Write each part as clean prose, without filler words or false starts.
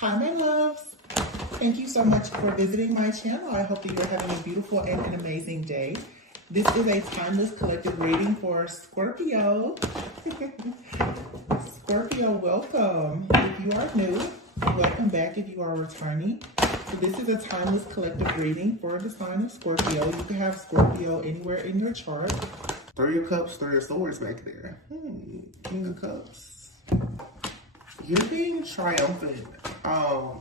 Hi, my loves. Thank you so much for visiting my channel. I hope that you're having a beautiful and an amazing day. This is a timeless collective reading for Scorpio. Scorpio, welcome. If you are new, welcome back if you are returning. So this is a timeless collective reading for the sign of Scorpio. You can have Scorpio anywhere in your chart. Three of Cups, Three of Swords back there. King of Cups. You're being triumphant.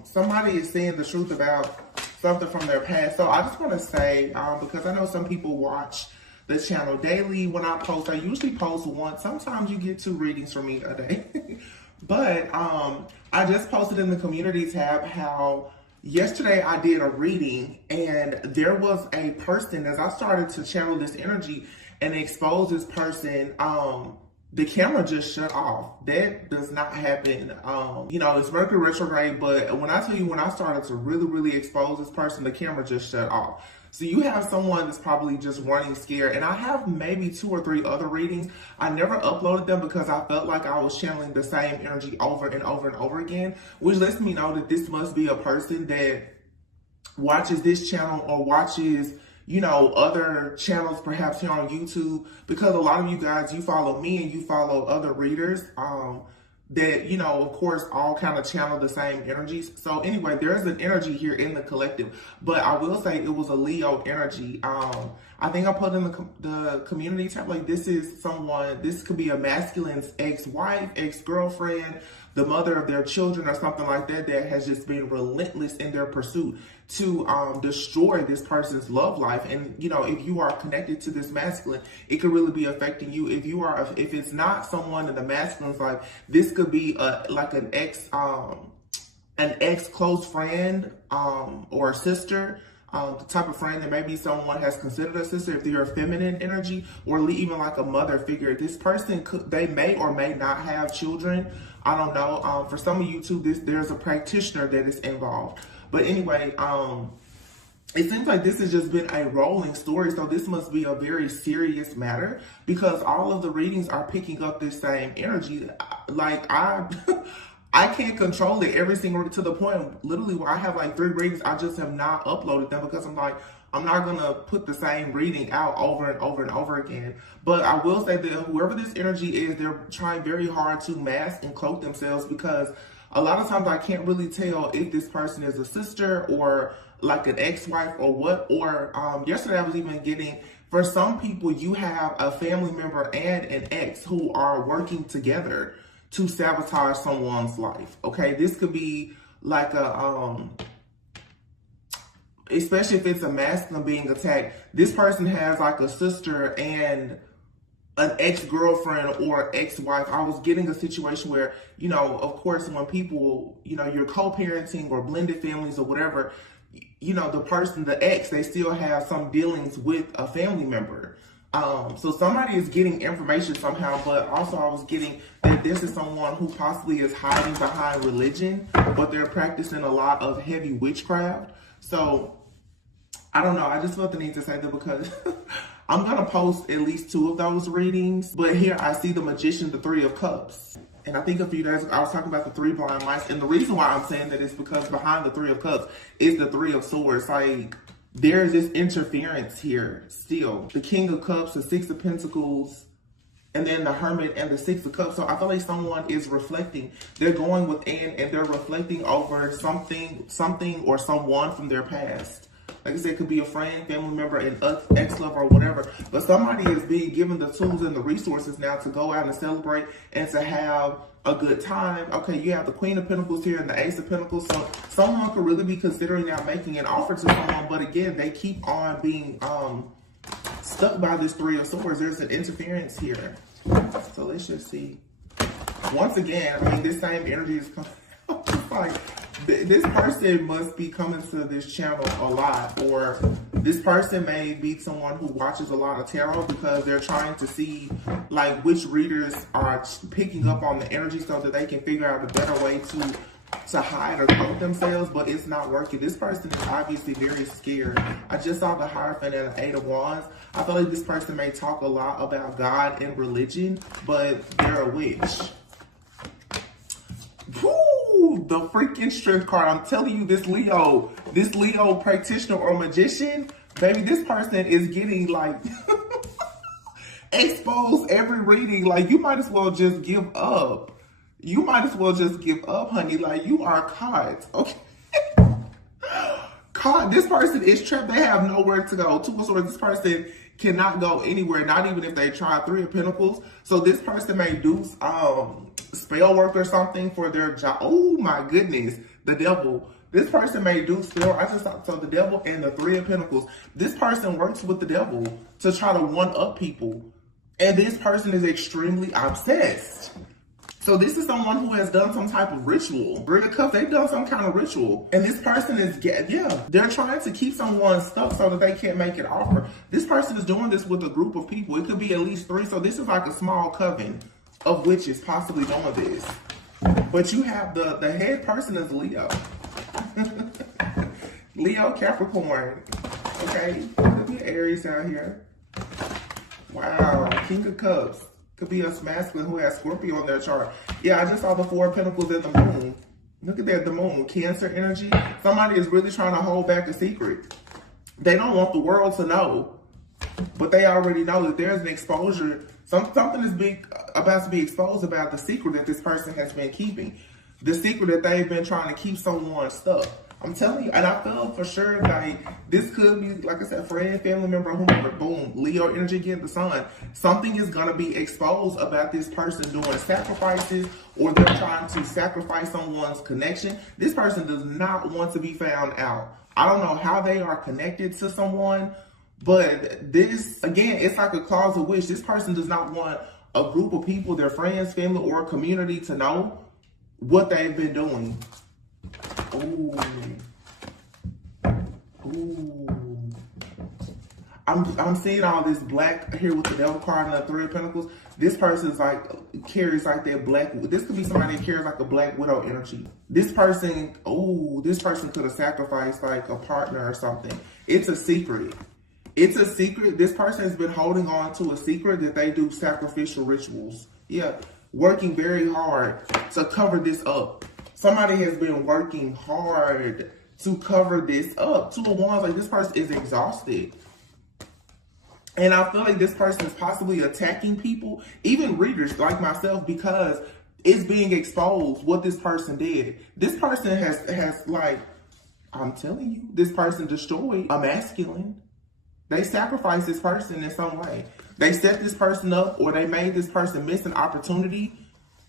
Somebody is saying the truth about something from their past. So I just want to say, because I know some people watch the channel daily. When I post, I usually post once. Sometimes you get 2 readings from me a day. But I just posted in the community tab how yesterday I did a reading and there was a person, as I started to channel this energy and expose this person, the camera just shut off. That does not happen. You know, it's Mercury retrograde, but when I tell you, when I started to really expose this person, the camera just shut off. So you have someone that's probably just running scared. And I have maybe 2 or 3 other readings. I never uploaded them because I felt like I was channeling the same energy over and over again, which lets me know that this must be a person that watches this channel or watches, you know, other channels perhaps here on YouTube, because a lot of you guys, you follow me and you follow other readers that, you know, of course, all kind of channel the same energies. So anyway, there's an energy here in the collective, but I will say it was a Leo energy. I think I put in the community tab, like this is someone, this could be a masculine's ex-wife, ex-girlfriend, the mother of their children or something like that, that has just been relentless in their pursuit to destroy this person's love life. And, you know, if you are connected to this masculine, it could really be affecting you. If you are, if it's not someone in the masculine's life, this could be like an ex close friend or a sister. The type of friend that maybe someone has considered a sister, if they're a feminine energy, or even like a mother figure. This person could, they may or may not have children. I don't know. For some of you too, there's a practitioner that is involved. But anyway, it seems like this has just been a rolling story. So this must be a very serious matter, because all of the readings are picking up this same energy. Like I can't control it every single, to the point literally where I have like 3 readings, I just have not uploaded them because I'm like, I'm not gonna put the same reading out over and over again. But I will say that whoever this energy is, they're trying very hard to mask and cloak themselves, because a lot of times I can't really tell if this person is a sister or like an ex-wife or what. Or yesterday I was even getting, for some people, you have a family member and an ex who are working together to sabotage someone's life. Okay, this could be like a especially if it's a masculine being attacked. This person has like a sister and an ex-girlfriend or ex-wife. I was getting a situation where, you know, of course, when people, you know, you're co-parenting or blended families or whatever, you know, the person, the ex, they still have some dealings with a family member. So somebody is getting information somehow, but also I was getting that this is someone who possibly is hiding behind religion, but they're practicing a lot of heavy witchcraft. So I don't know. I just felt the need to say that because I'm going to post at least 2 of those readings. But here I see the Magician, the 3 of Cups. And I think a few days ago, I was talking about the 3 blind mice. And the reason why I'm saying that is because behind the 3 of Cups is the 3 of Swords. Like, there's this interference here still. The King of Cups, the 6 of Pentacles, and then the Hermit and the 6 of Cups. So I feel like someone is reflecting. They're going within and they're reflecting over something or someone from their past. Like I said, it could be a friend, family member, an ex-lover, or whatever. But somebody is being given the tools and the resources now to go out and celebrate and to have a good time. Okay, you have the Queen of Pentacles here and the Ace of Pentacles. So someone could really be considering now making an offer to someone. But again, they keep on being stuck by this 3 of Swords. There's an interference here. So let's just see. Once again, I mean, this same energy is coming. Like, this person must be coming to this channel a lot, or this person may be someone who watches a lot of tarot, because they're trying to see like which readers are picking up on the energy so that they can figure out a better way to hide or cloak themselves, but it's not working. This person is obviously very scared. I just saw the Hierophant and the 8 of Wands. I feel like this person may talk a lot about God and religion, but they're a witch. Woo! the freaking strength card. I'm telling you, this Leo practitioner or magician, baby, this person is getting like exposed every reading. Like, you might as well just give up. You might as well just give up, honey. Like, you are caught, okay? Caught. This person is trapped. They have nowhere to go. Two of Swords, this person cannot go anywhere, not even if they try. Three of Pentacles. So this person may do spell work or something for their job. Oh my goodness, the devil. This person may do spell. I just thought so. The devil and the Three of Pentacles. This person works with the devil to try to one up people, and this person is extremely obsessed. So this is someone who has done some type of ritual. Three of Cups, they've done some kind of ritual. And this person is, yeah, they're trying to keep someone stuck so that they can't make an offer. This person is doing this with a group of people. It could be at least 3. So this is like a small coven of witches possibly doing this. But you have the head person is Leo. Leo, Capricorn. Okay, could be Aries out here. Wow, King of Cups. Could be a masculine who has Scorpio on their chart. Yeah, I just saw the Four of Pentacles and the Moon. Look at that, the Moon. Cancer energy. Somebody is really trying to hold back a secret. They don't want the world to know, but they already know that there's an exposure. Something is about to be exposed about the secret that this person has been keeping. The secret that they've been trying to keep someone stuck. I'm telling you, and I feel for sure like this could be, like I said, friend, family member, whomever. Boom, Leo energy again, the sun. Something is going to be exposed about this person doing sacrifices, or they're trying to sacrifice someone's connection. This person does not want to be found out. I don't know how they are connected to someone, but this, again, it's like a closet witch. This person does not want a group of people, their friends, family, or community to know what they've been doing. Ooh. Ooh. I'm seeing all this black here with the devil card and the Three of Pentacles. This person's like carries like that black. This could be somebody that carries like a black widow energy. This person, this person could have sacrificed like a partner or something. It's a secret. It's a secret. This person has been holding on to a secret that they do sacrificial rituals. Yeah, working very hard to cover this up. Somebody has been working hard to cover this up. Two of Wands, like this person is exhausted. And I feel like this person is possibly attacking people, even readers like myself, because it's being exposed what this person did. This person has like, I'm telling you, this person destroyed a masculine. They sacrificed this person in some way. They set this person up, or they made this person miss an opportunity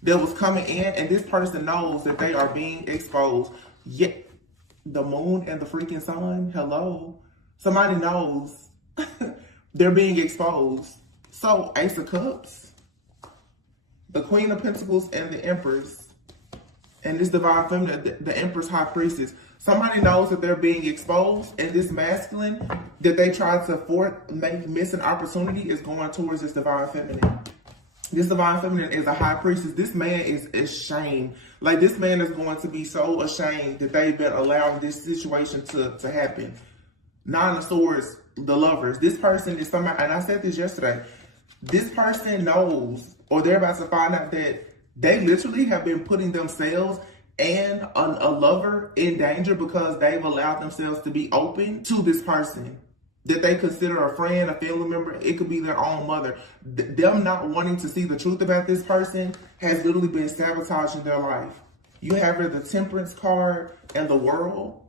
that was coming in, and this person knows that they are being exposed. Yet, the moon and the freaking sun, hello. Somebody knows they're being exposed. So, Ace of Cups, the Queen of Pentacles, and the Empress, and this Divine Feminine, the Empress High Priestess. Somebody knows that they're being exposed, and this masculine that they tried to miss an opportunity is going towards this Divine Feminine. This Divine Feminine is a High Priestess. This man is ashamed. Like, this man is going to be so ashamed that they've been allowing this situation to happen. Nine of Swords, the Lovers. This person is somebody, and I said this yesterday, this person knows, or they're about to find out, that they literally have been putting themselves and a lover in danger because they've allowed themselves to be open to this person that they consider a friend, a family member. It could be their own mother. Them not wanting to see the truth about this person has literally been sabotaging their life. You have here the Temperance card and the World.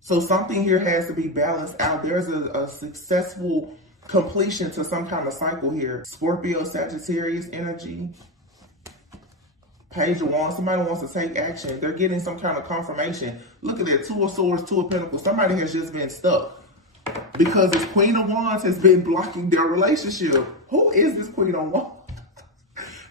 So something here has to be balanced out. There's a successful completion to some kind of cycle here. Scorpio, Sagittarius energy. Page of Wands. Somebody wants to take action. They're getting some kind of confirmation. Look at that. Two of Swords, Two of Pentacles. Somebody has just been stuck because this Queen of Wands has been blocking their relationship. Who is this Queen of Wands?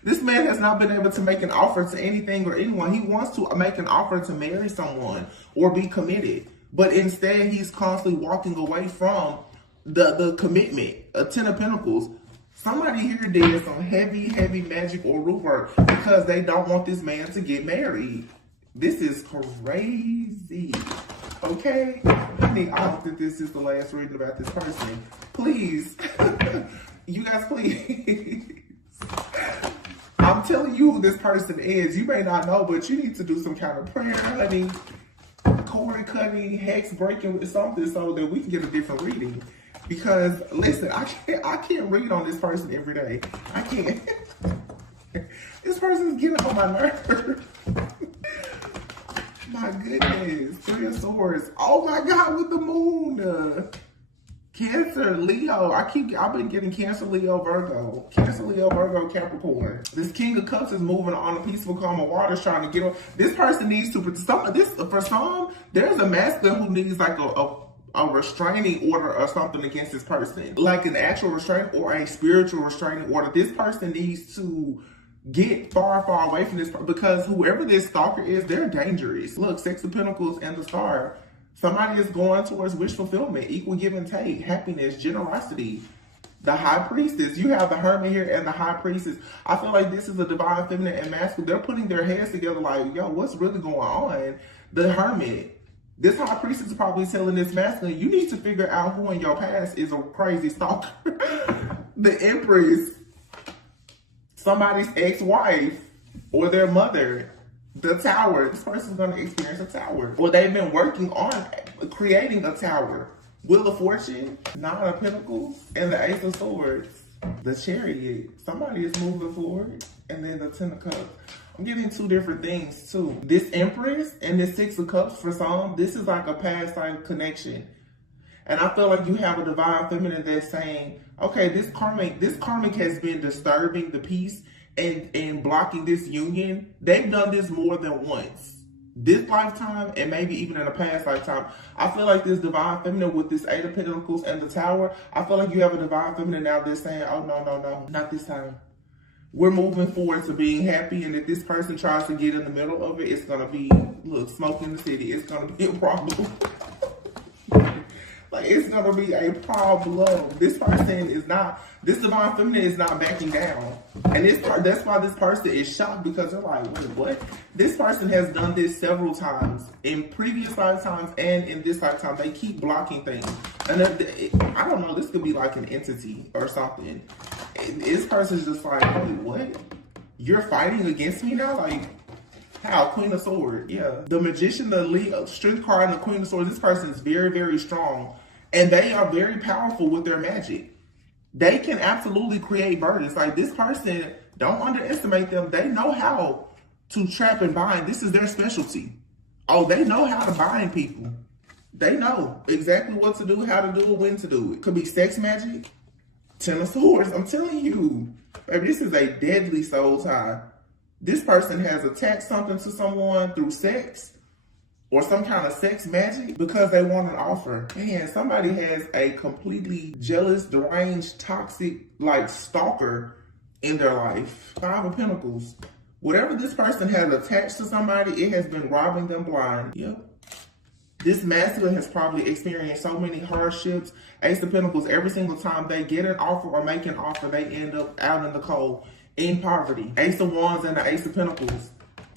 This man has not been able to make an offer to anything or anyone. He wants to make an offer to marry someone or be committed, but instead he's constantly walking away from the commitment. A Ten of Pentacles. Somebody here did some heavy magic or root work because they don't want this man to get married. This is crazy. Okay? I don't think this is the last reading about this person. Please. You guys, please. I'm telling you who this person is. You may not know, but you need to do some kind of prayer, honey, cord cutting, hex breaking with something so that we can get a different reading. Because listen, I can't read on this person every day. I can't. This person's getting on my nerves. My goodness, 3 of Swords. Oh my God, with the moon. Cancer, Leo. I've been getting Cancer, Leo, Virgo. Cancer, Leo, Virgo, Capricorn. This King of Cups is moving on a peaceful, calm of waters, trying to get on. This person needs to, for some, there's a masculine who needs like a restraining order or something against this person. Like an actual restraining or a spiritual restraining order. This person needs to get far, far away from this, because whoever this stalker is, they're dangerous. Look, 6 of Pentacles and the Star. Somebody is going towards wish fulfillment, equal give and take, happiness, generosity. The High Priestess. You have the Hermit here and the High Priestess. I feel like this is a divine feminine and masculine. They're putting their heads together like, yo, what's really going on? The Hermit. This High Priestess is probably telling this masculine, you need to figure out who in your past is a crazy stalker. The Empress. Somebody's ex-wife or their mother. The Tower. This person's going to experience a tower. Or they've been working on creating a tower. Wheel of Fortune, 9 of Pentacles, and the Ace of Swords. The Chariot. Somebody is moving forward. And then the 10 of Cups. I'm getting 2 different things too. This Empress and this 6 of Cups for some, this is like a past life connection. And I feel like you have a divine feminine that's saying, okay, this karmic has been disturbing the peace and blocking this union. They've done this more than once. This lifetime and maybe even in a past lifetime. I feel like this divine feminine with this 8 of Pentacles and the Tower, I feel like you have a divine feminine now that's saying, oh, no, not this time. We're moving forward to being happy, and if this person tries to get in the middle of it, it's going to be, look, smoke in the city. It's going to be a problem. Like, it's going to be a problem. This person is not, this divine feminine is not backing down. And that's why this person is shocked, because they're like, wait, what? This person has done this several times in previous lifetimes and in this lifetime. They keep blocking things. And I don't know, this could be like an entity or something. And this person's just like, wait, what? You're fighting against me now? Like, how? Queen of Swords, yeah. The Magician, the Leo, Strength card, and the Queen of Swords. This person is very, very strong. And they are very powerful with their magic. They can absolutely create burdens. Like, this person, don't underestimate them. They know how to trap and bind. This is their specialty. Oh, they know how to bind people. They know exactly what to do, how to do it, when to do it. Could be sex magic. 10 of Swords. I'm telling you, baby, this is a deadly soul tie. This person has attached something to someone through sex or some kind of sex magic because they want an offer. Man, somebody has a completely jealous, deranged, toxic, like, stalker in their life. 5 of Pentacles. Whatever this person has attached to somebody, it has been robbing them blind. Yep. This masculine has probably experienced so many hardships. Ace of Pentacles, every single time they get an offer or make an offer, they end up out in the cold, in poverty. Ace of Wands and the Ace of Pentacles.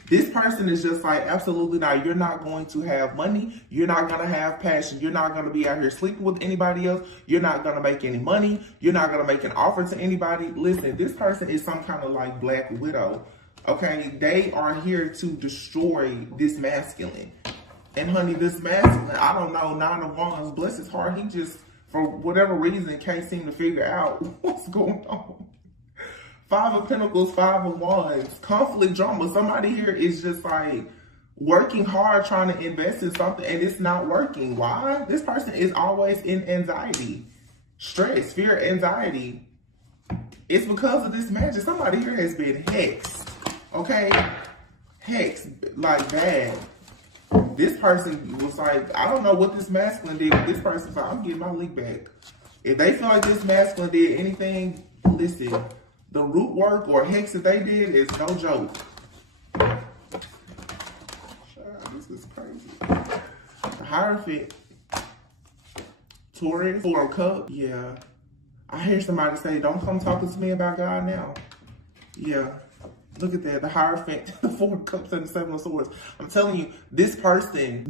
This person is just like, absolutely not. You're not going to have money. You're not going to have passion. You're not going to be out here sleeping with anybody else. You're not going to make any money. You're not going to make an offer to anybody. Listen, this person is some kind of like Black Widow. Okay, they are here to destroy this masculine. And honey, this masculine, I don't know, 9 of Wands, bless his heart, he just, for whatever reason, can't seem to figure out what's going on. 5 of Pentacles, 5 of Wands, conflict, drama. Somebody here is just like working hard, trying to invest in something, and it's not working. Why? This person is always in anxiety, stress, fear, anxiety. It's because of this magic. Somebody here has been hexed, okay? Hexed, like bad. This person was like, I don't know what this masculine did, but this person's like, I'm getting my leak back. If they feel like this masculine did anything, listen, the root work or hex that they did is no joke. This is crazy. The Hierophant, Taurus, 4 of Cups. Yeah. I hear somebody say, don't come talking to me about God now. Yeah. Look at that, the Hierophant, the 4 of Cups and the 7 of Swords. I'm telling you, this person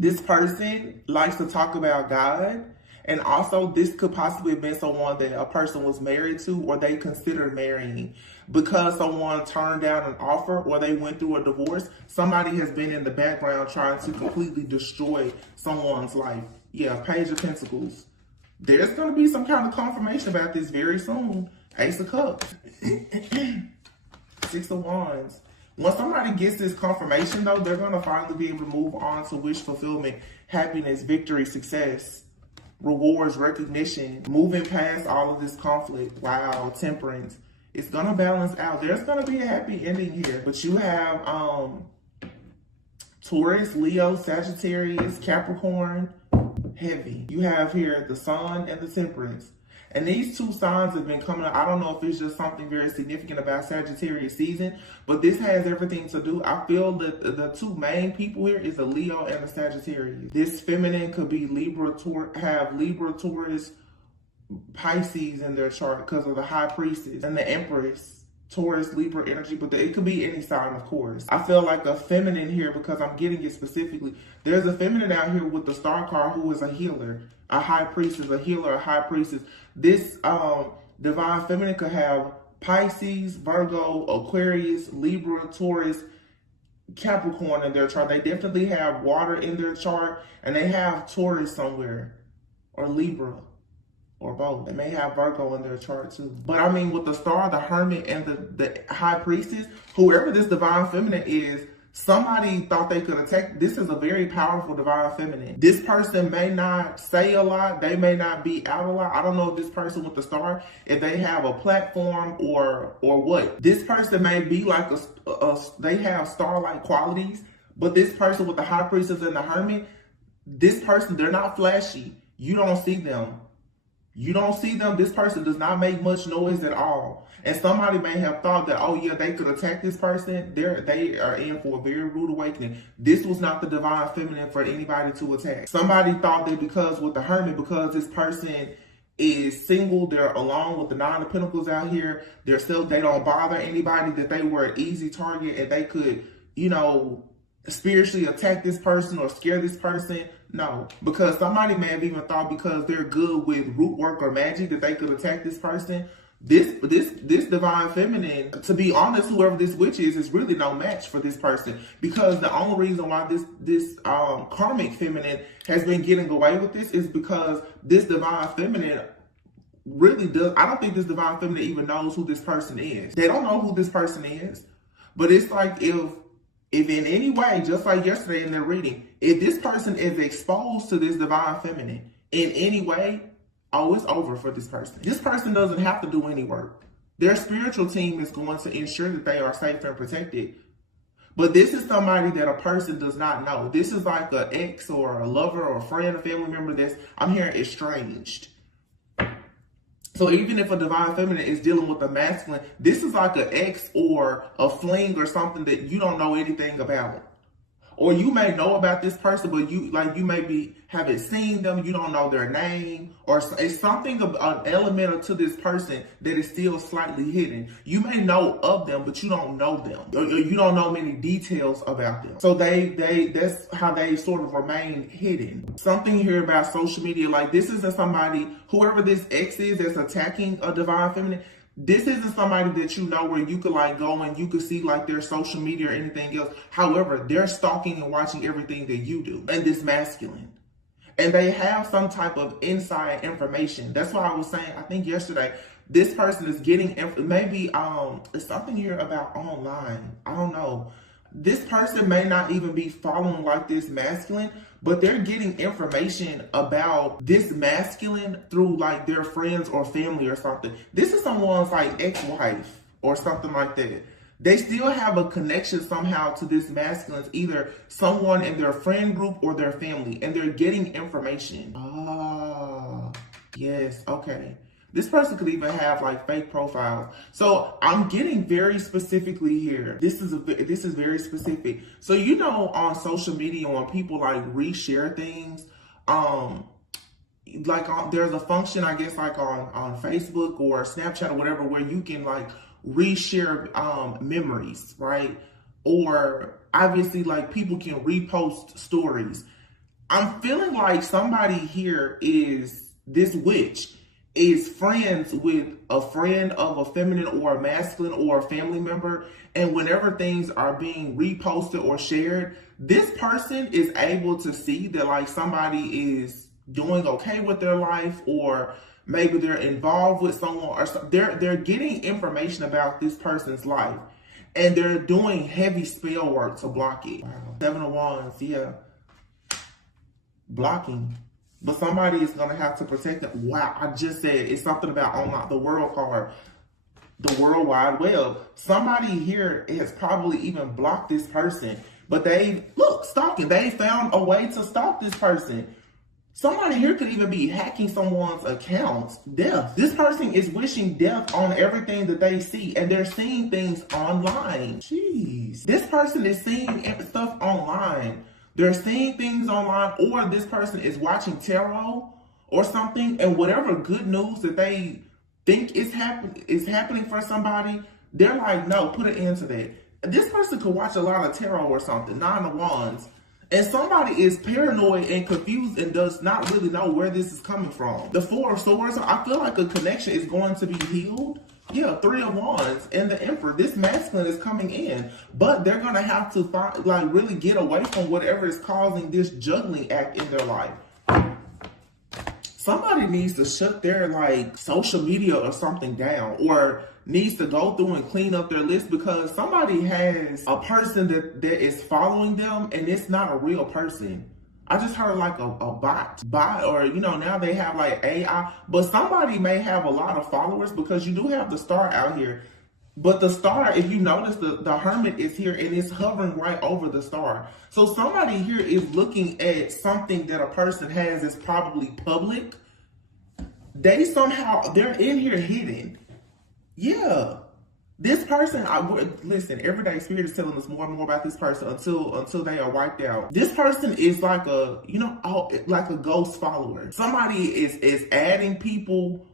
likes to talk about God. And also, this could possibly have been someone that a person was married to or they considered marrying. because someone turned down an offer or they went through a divorce, somebody has been in the background trying to completely destroy someone's life. Yeah, Page of Pentacles. There's going to be some kind of confirmation about this very soon. Ace of Cups. Six of Wands. When somebody gets this confirmation, though, they're going to finally be able to move on to wish fulfillment, happiness, victory, success, rewards, recognition, moving past all of this conflict. Wow, Temperance. It's going to balance out. There's going to be a happy ending here. But you have Taurus, Leo, Sagittarius, Capricorn, heavy. You have here the Sun and the Temperance. And these two signs have been coming up. I don't know if it's just something very significant about Sagittarius season, but this has everything to do. I feel that the two main people here is a Leo and a Sagittarius. This feminine could be have Libra, Taurus, Pisces in their chart because of the High Priestess and the Empress. Taurus, Libra energy, but it could be any sign, of course. I feel like a feminine here because I'm getting it specifically. There's a feminine out here with the Star card who is a healer, a High Priestess, a healer, a High Priestess. This divine feminine could have Pisces, Virgo, Aquarius, Libra, Taurus, Capricorn in their chart. They definitely have water in their chart, and they have Taurus somewhere, or Libra, or both. They may have Virgo in their chart too. But I mean, with the Star, the Hermit, and the High Priestess, whoever this divine feminine is, somebody thought they could attack. This is a very powerful divine feminine. This person may not say a lot. They may not be out a lot. I don't know if this person with the Star, if they have a platform or what. This person may be like they have star-like qualities, but this person with the High Priestess and the Hermit, this person, they're not flashy. You don't see them. You don't see them. This person does not make much noise at all. And somebody may have thought that, oh yeah, they could attack this person. They are in for a very rude awakening. This was not the divine feminine for anybody to attack. Somebody thought that because with the Hermit, because this person is single, they're alone with the Nine of Pentacles out here, they don't bother anybody, that they were an easy target and they could, you know, spiritually attack this person or scare this person. No, because somebody may have even thought because they're good with root work or magic that they could attack this person. This divine feminine, to be honest, whoever this witch is really no match for this person, because the only reason why this karmic feminine has been getting away with this is because this divine feminine really does. I don't think this divine feminine even knows who this person is. They don't know who this person is. But it's like if in any way, just like yesterday in their reading, if this person is exposed to this divine feminine in any way, oh, it's over for this person. This person doesn't have to do any work. Their spiritual team is going to ensure that they are safe and protected. But this is somebody that a person does not know. This is like an ex or a lover or a friend, a family member that's, I'm hearing, estranged. So even if a divine feminine is dealing with a masculine, this is like an ex or a fling or something that you don't know anything about. Or you may know about this person, but you haven't seen them, you don't know their name, or it's something, an element to this person that is still slightly hidden. You may know of them, but you don't know them, or you don't know many details about them. So that's how they sort of remain hidden. Something here about social media, like this isn't somebody, whoever this ex is that's attacking a divine feminine, this isn't somebody that you know where you could like go and you could see like their social media or anything else. However, they're stalking and watching everything that you do, and this masculine. And they have some type of inside information. That's why I was saying, I think yesterday, this person is getting, maybe it's something here about online. I don't know. This person may not even be following like this masculine, but they're getting information about this masculine through like their friends or family or something. This is someone's like ex-wife or something like that. They still have a connection somehow to this masculine, either someone in their friend group or their family, and they're getting information. Ah, yes, okay. This person could even have like fake profiles. So I'm getting very specifically here. This is very specific. So you know, on social media, when people like reshare things, there's a function, I guess, like on Facebook or Snapchat or whatever, where you can like reshare memories, right? Or obviously like people can repost stories. I'm feeling like somebody here is, this witch is friends with a friend of a feminine or a masculine or a family member, and whenever things are being reposted or shared, this person is able to see that like somebody is doing okay with their life, or maybe they're involved with someone, or they're getting information about this person's life, and they're doing heavy spell work to block it. Wow. 7 of Wands, yeah. Blocking. But somebody is going to have to protect them. Wow, I just said it's something about on the world card, the World Wide Web. Somebody here has probably even blocked this person. But stalking. They found a way to stalk this person. Somebody here could even be hacking someone's accounts. Death. This person is wishing death on everything that they see, and they're seeing things online. Jeez. This person is seeing stuff online. They're seeing things online, or this person is watching tarot or something, and whatever good news that they think is happening for somebody, they're like, no, put an end to that. This person could watch a lot of tarot or something, 9 of Wands, and somebody is paranoid and confused and does not really know where this is coming from. The 4 of Swords, I feel like a connection is going to be healed. Yeah, 3 of Wands and the Emperor. This masculine is coming in, but they're gonna have to really get away from whatever is causing this juggling act in their life. Somebody needs to shut their social media or something down, or needs to go through and clean up their list, because somebody has a person that is following them, and it's not a real person. I just heard like a bot, or now they have like AI, but somebody may have a lot of followers, because you do have the star out here. But the star, if you notice, the hermit is here and it's hovering right over the star. So somebody here is looking at something that a person has that's probably public. They're in here hidden. Yeah. This person, listen, everyday spirit is telling us more and more about this person until they are wiped out. This person is like like a ghost follower. Somebody is adding people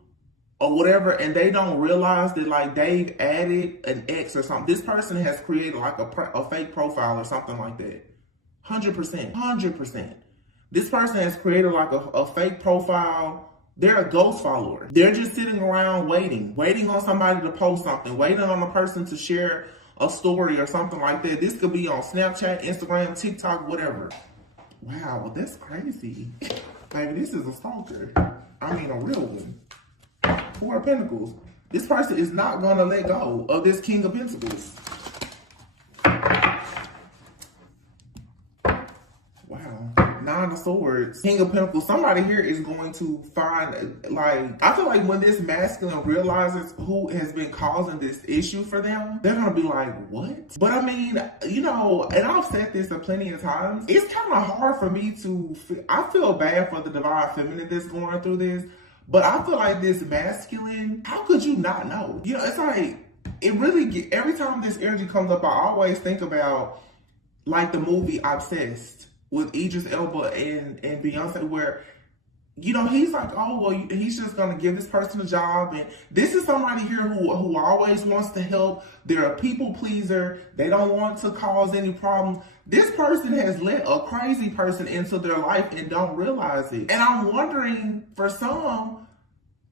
or whatever, and they don't realize that they've added an ex or something. This person has created like a fake profile or something like that. 100%. This person has created like a fake profile. They're a ghost follower. They're just sitting around waiting on somebody to post something, waiting on a person to share a story or something like that. This could be on Snapchat, Instagram, TikTok, whatever. Wow, that's crazy. Baby, this is a stalker. I mean, a real one. 4 of Pentacles. This person is not going to let go of this King of Pentacles. Wow. 9 of Swords, King of Pentacles. Somebody here is going to find, I feel like when this masculine realizes who has been causing this issue for them, they're going to be like, what? But I mean, and I've said this plenty of times, it's kind of hard for me I feel bad for the divine feminine that's going through this, but I feel like this masculine, how could you not know? It's like, every time this energy comes up, I always think about the movie Obsessed with Idris Elba and Beyonce, where, he's like, oh, well, he's just going to give this person a job. And this is somebody here who always wants to help. They're a people pleaser. They don't want to cause any problems. This person has let a crazy person into their life and don't realize it. And I'm wondering, for some,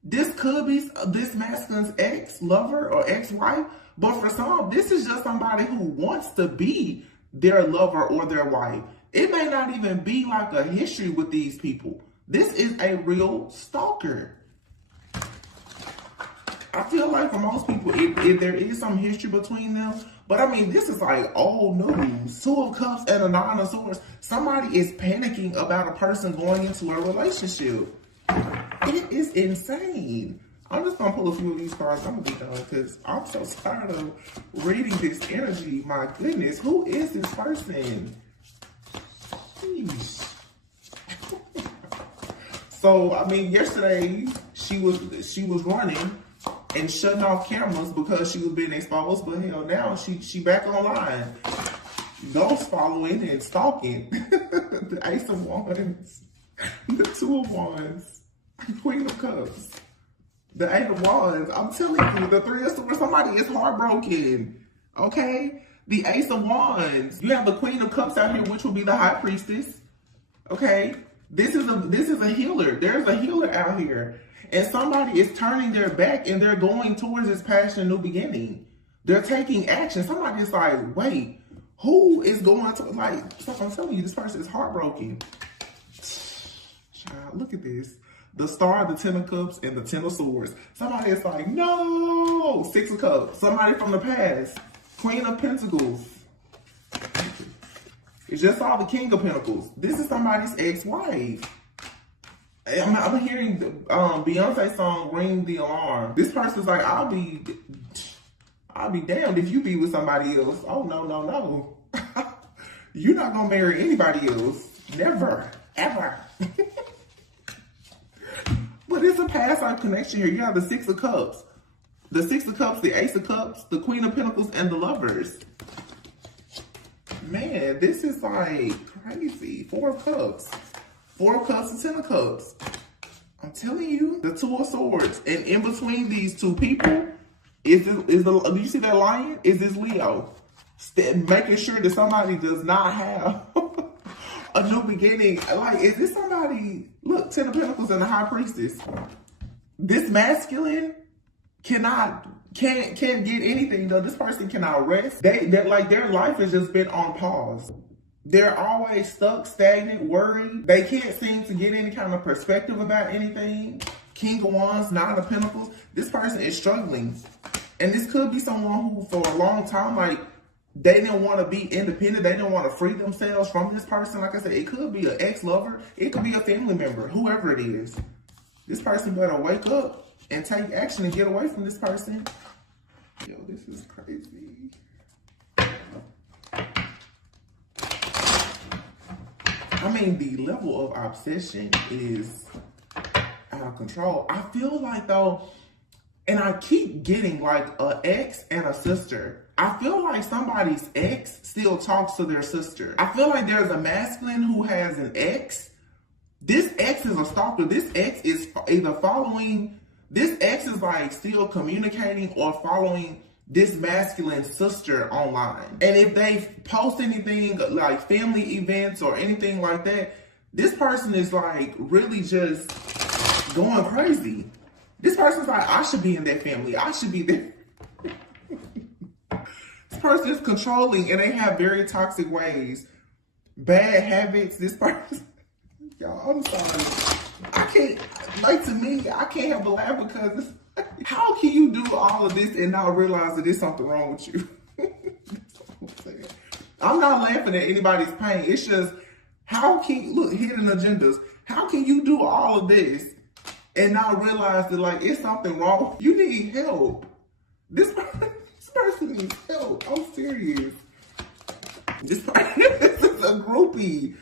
this could be this masculine's ex-lover or ex-wife. But for some, this is just somebody who wants to be their lover or their wife. It may not even be like a history with these people. This is a real stalker. I feel like for most people, there is some history between them. But I mean, this is like old news. 2 of Cups and a 9 of Swords. Somebody is panicking about a person going into a relationship. It is insane. I'm just going to pull a few of these cards. I'm going to be done because I'm so tired of reading this energy. My goodness, who is this person? Jeez. So, I mean, yesterday she was running and shutting off cameras because she was being exposed, but hell, now she back online. Ghost following and stalking. The Ace of Wands, the 2 of Wands, Queen of Cups, the 8 of Wands. I'm telling you, the 3 of Swords, somebody is heartbroken. Okay? The Ace of Wands. You have the Queen of Cups out here, which will be the High Priestess. Okay? This is a healer. There's a healer out here. And somebody is turning their back and they're going towards this passion new beginning. They're taking action. Somebody is like, wait, who is going to, like, I'm telling you, this person is heartbroken. Child, look at this. The Star, the Ten of Cups, and the Ten of Swords. Somebody is like, no! Six of Cups. Somebody from the past. Queen of Pentacles. It's just all the King of Pentacles. This is somebody's ex-wife. I'm hearing Beyonce's song, Ring the Alarm. This person's like, I'll be damned if you be with somebody else. Oh, no, no, no. You're not going to marry anybody else. Never, ever. But it's a past life connection here. You have the Six of Cups. The Six of Cups, the Ace of Cups, the Queen of Pentacles, and the Lovers. Man, this is like crazy. Four of Cups. Four of Cups and Ten of Cups. I'm telling you, the Two of Swords. And in between these two people, do you see that lion? Is this Leo? Making sure that somebody does not have a new beginning. Like, is this somebody? Look, Ten of Pentacles and the High Priestess. This masculine can't get anything though. This person cannot rest. They're like, their life has just been on pause. They're always stuck, stagnant, worried. They can't seem to get any kind of perspective about anything. King of Wands, Nine of Pentacles. This person is struggling. And this could be someone who, for a long time, like, they didn't want to be independent. They didn't want to free themselves from this person. Like I said, it could be an ex-lover. It could be a family member, whoever it is. This person better wake up and take action and get away from this person. Yo, this is crazy. I mean, the level of obsession is out of control. I feel like, though, and I keep getting like an ex and a sister. I feel like somebody's ex still talks to their sister. I feel like there's a masculine who has an ex. This ex is a stalker. This ex is either following, this ex is like still communicating or following this masculine sister online. And if they post anything like family events or anything like that, this person is like really just going crazy. This person's like, I should be in that family. I should be there. This person is controlling and they have very toxic ways, bad habits. This person, y'all, I'm sorry. I can't, like, to me, I can't help but laugh because it's, how can you do all of this and not realize that there's something wrong with you? That's what I'm saying. I'm not laughing at anybody's pain. It's just, how can you, look, hidden agendas. How can you do all of this and not realize that, like, it's something wrong? You need help. This person needs help. I'm serious. This is a groupie.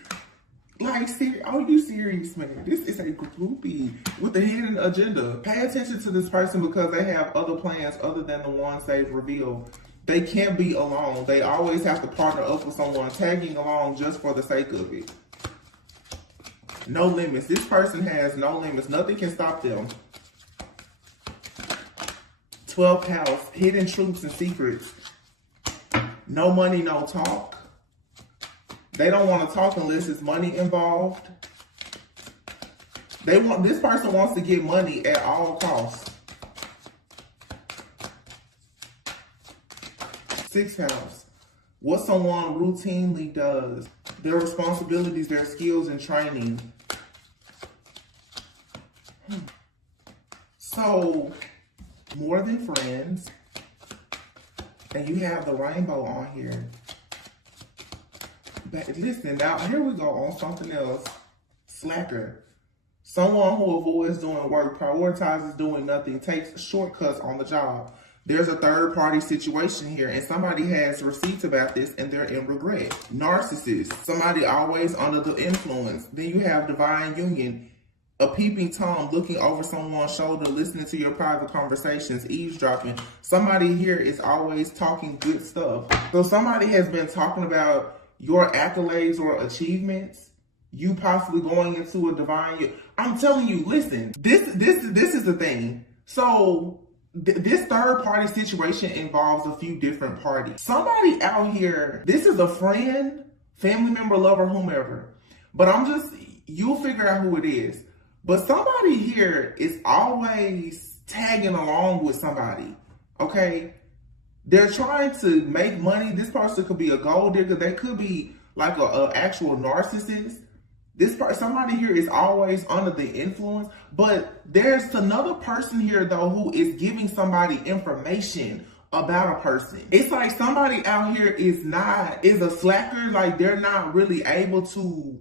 Like, are you serious, man? This is a groupie with a hidden agenda. Pay attention to this person because they have other plans other than the ones they've revealed. They can't be alone. They always have to partner up with someone, tagging along just for the sake of it. No limits. This person has no limits. Nothing can stop them. 12th house, hidden truths and secrets. No money, no talk. They don't want to talk unless it's money involved. This person wants to get money at all costs. 6th house. What someone routinely does. Their responsibilities, their skills, and training. So, more than friends. And you have the rainbow on here. But listen, now here we go on something else. Slacker. Someone who avoids doing work, prioritizes doing nothing, takes shortcuts on the job. There's a third party situation here and somebody has receipts about this and they're in regret. Narcissist. Somebody always under the influence. Then you have divine union. A peeping Tom looking over someone's shoulder, listening to your private conversations, eavesdropping. Somebody here is always talking good stuff. So somebody has been talking about your accolades or achievements, you possibly going into a divine. I'm telling you, listen, this is the thing. So this third party situation involves a few different parties. Somebody out here, this is a friend, family member, lover, whomever. But you'll figure out who it is. But somebody here is always tagging along with somebody, okay? They're trying to make money. This person could be a gold digger. They could be like a actual narcissist. Somebody here is always under the influence. But there's another person here, though, who is giving somebody information about a person. It's like somebody out here is a slacker. Like, they're not really able to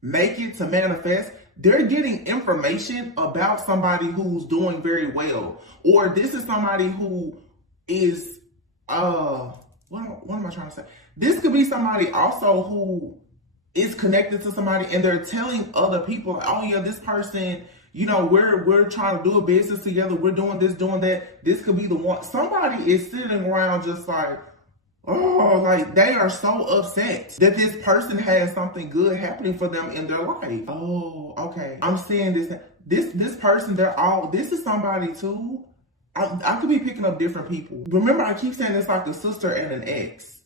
make it to manifest. They're getting information about somebody who's doing very well. Or this is somebody who is, what am I trying to say? This could be somebody also who is connected to somebody, and they're telling other people, oh yeah, this person, you know, we're trying to do a business together. We're doing this, doing that. This could be the one. Somebody is sitting around just like, oh, like they are so upset that this person has something good happening for them in their life. Oh, okay. I'm seeing this person, this is somebody too. I could be picking up different people. Remember, I keep saying it's like a sister and an ex.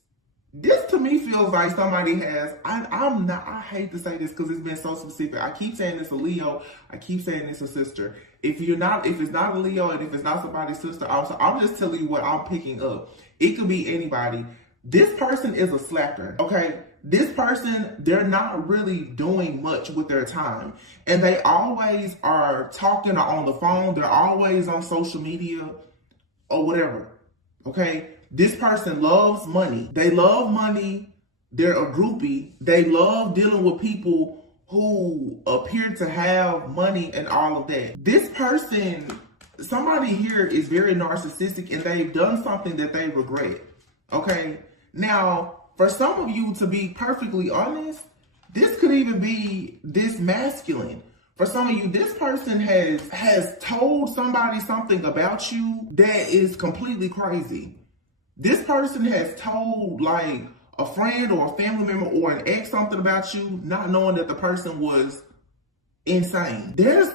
This to me feels like somebody has, I hate to say this because it's been so specific. I keep saying it's a Leo. I keep saying it's a sister. If it's not a Leo and if it's not somebody's sister, I'm just telling you what I'm picking up. It could be anybody. This person is a slacker, okay? This person, they're not really doing much with their time. And they always are talking or on the phone. They're always on social media or whatever, okay? This person loves money. They love money. They're a groupie. They love dealing with people who appear to have money and all of that. This person, somebody here is very narcissistic and they've done something that they regret, okay? Now, for some of you, to be perfectly honest, this could even be this masculine. For some of you, this person has told somebody something about you that is completely crazy. This person has told like a friend or a family member or an ex something about you, not knowing that the person was insane. There's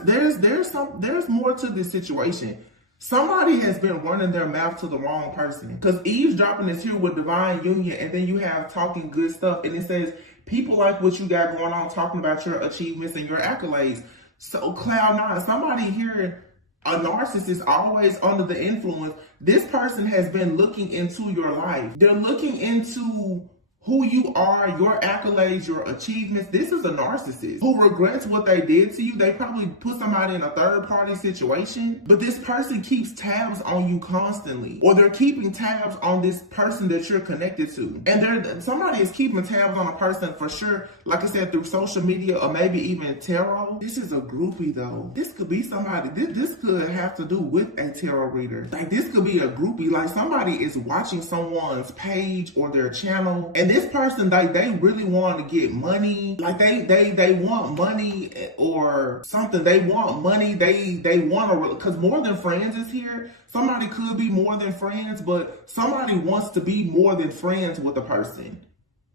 more to this situation. Somebody has been running their mouth to the wrong person. Because eavesdropping is here with divine union, and then you have talking good stuff, and it says people like what you got going on, talking about your achievements and your accolades. So cloud nine, somebody here, a narcissist, always under the influence. This person has been looking into your life. They're looking into who you are, your accolades, your achievements. This is a narcissist who regrets what they did to you. They probably put somebody in a third-party situation, but this person keeps tabs on you constantly, or they're keeping tabs on this person that you're connected to. And somebody is keeping tabs on a person for sure, like I said, through social media or maybe even tarot. This is a groupie though. This could be somebody, this could have to do with a tarot reader. Like this could be a groupie, like somebody is watching someone's page or their channel, and this person, like they really want to get money. Like they want money or something. They want money. They want to, because more than friends is here. Somebody could be more than friends, but somebody wants to be more than friends with a person.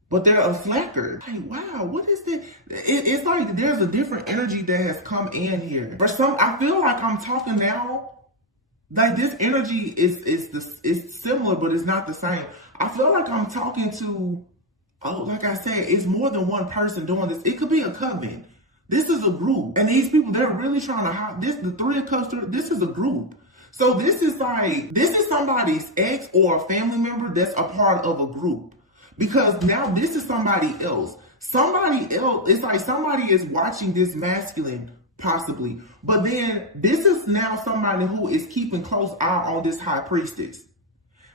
But they're a slacker. Like, wow, what is this? It's like there's a different energy that has come in here. For some, I feel like I'm talking now. Like this energy is similar, but it's not the same. I feel like I'm talking to, like I said, it's more than one person doing this. It could be a coven. This is a group. And these people, they're really trying to the Three of Cups, this is a group. So this is somebody's ex or a family member that's a part of a group. Because now this is somebody else. Somebody else, it's like somebody is watching this masculine, possibly. But then this is now somebody who is keeping close eye on this high priestess.